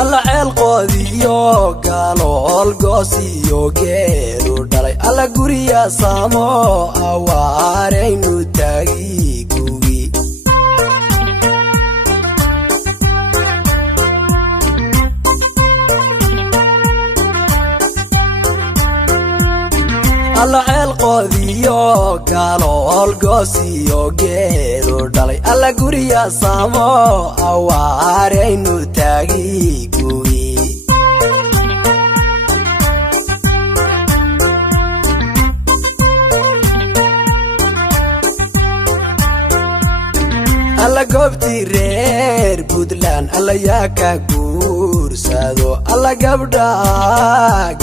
alla ceelqoodiyo gaalool goosiyo geelu dhalay alla guriya saamo awaaraynu taagi gugi alla ceelqoodiyo gaalool goosiyo geelu dhalay alla guriya saamo awaaraynu taagi gugi alla goobtii reer Puntland alla yaa ka guursado alla gabdha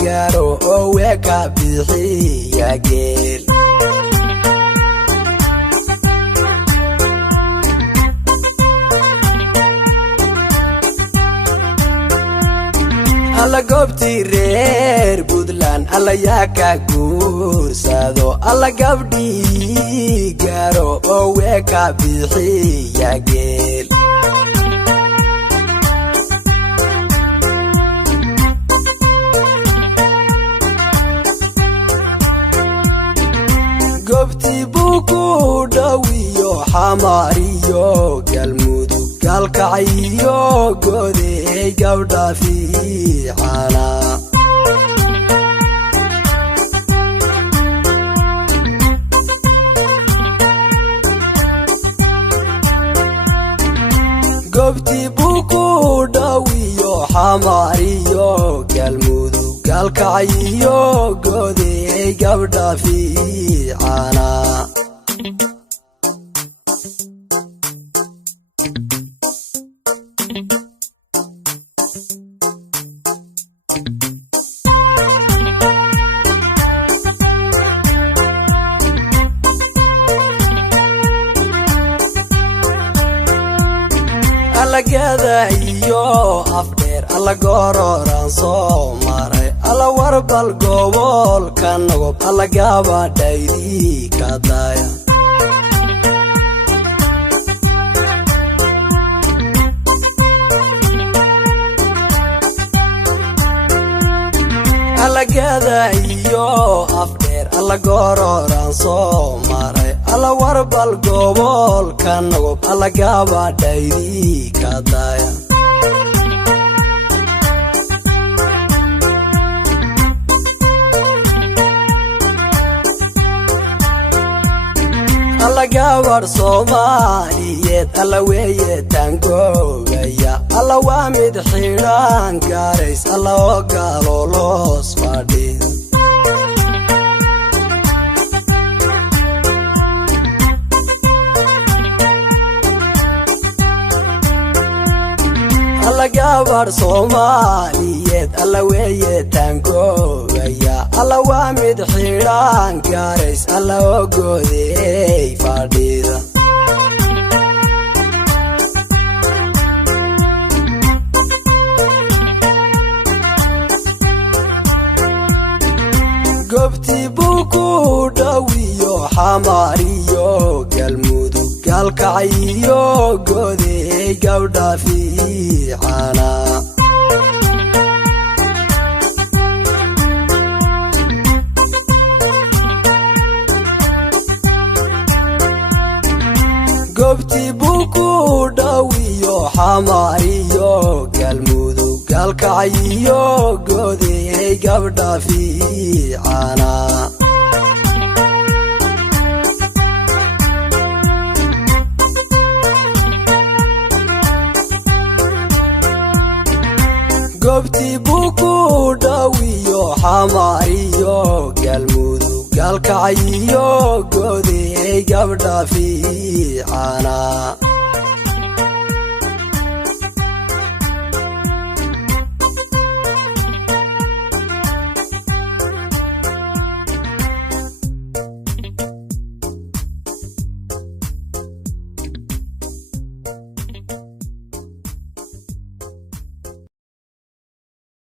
gaaro oo weeka bixiya geel alla goobtii reer Puntland alla yaa ka guursado alla gabdhi gaaro oo weeka bixiya geel goobtii buku dhawiyo xamariyo galmudug galkaciyo goday gabdha fiicana goobtii buku dhawiyo xamariyo galmudug galkaciyo goday gabdha fiicana alla gada iyo afdheer alla gororan soo maray alla warbal gobolka nogob alla gabadhaydi ka daya alla gada iyo afdheer alla gororan soo maray alla warbal gobolka nogob alla gabadhaydi ka daya alla gabadh Soomaaliyeed alla weeye taangogaya alla waa mid xidhan gaarays alla oo galolos fadhiya alla gabadh Soomaaliyeed alla weeye taangogaya alla waa mid xidhan gaarays alla oo goday fadhiya goobtii buku dhawiyo xamariyo galmudug galkaciyo goday gabdha fiicana goobtii buku dhawiyo xamariyo galmudug galkaciyo goday gabdha fiicana goobtii buku dhawiyo xamariyo galmudug galkaciyo goday gabdha fiicana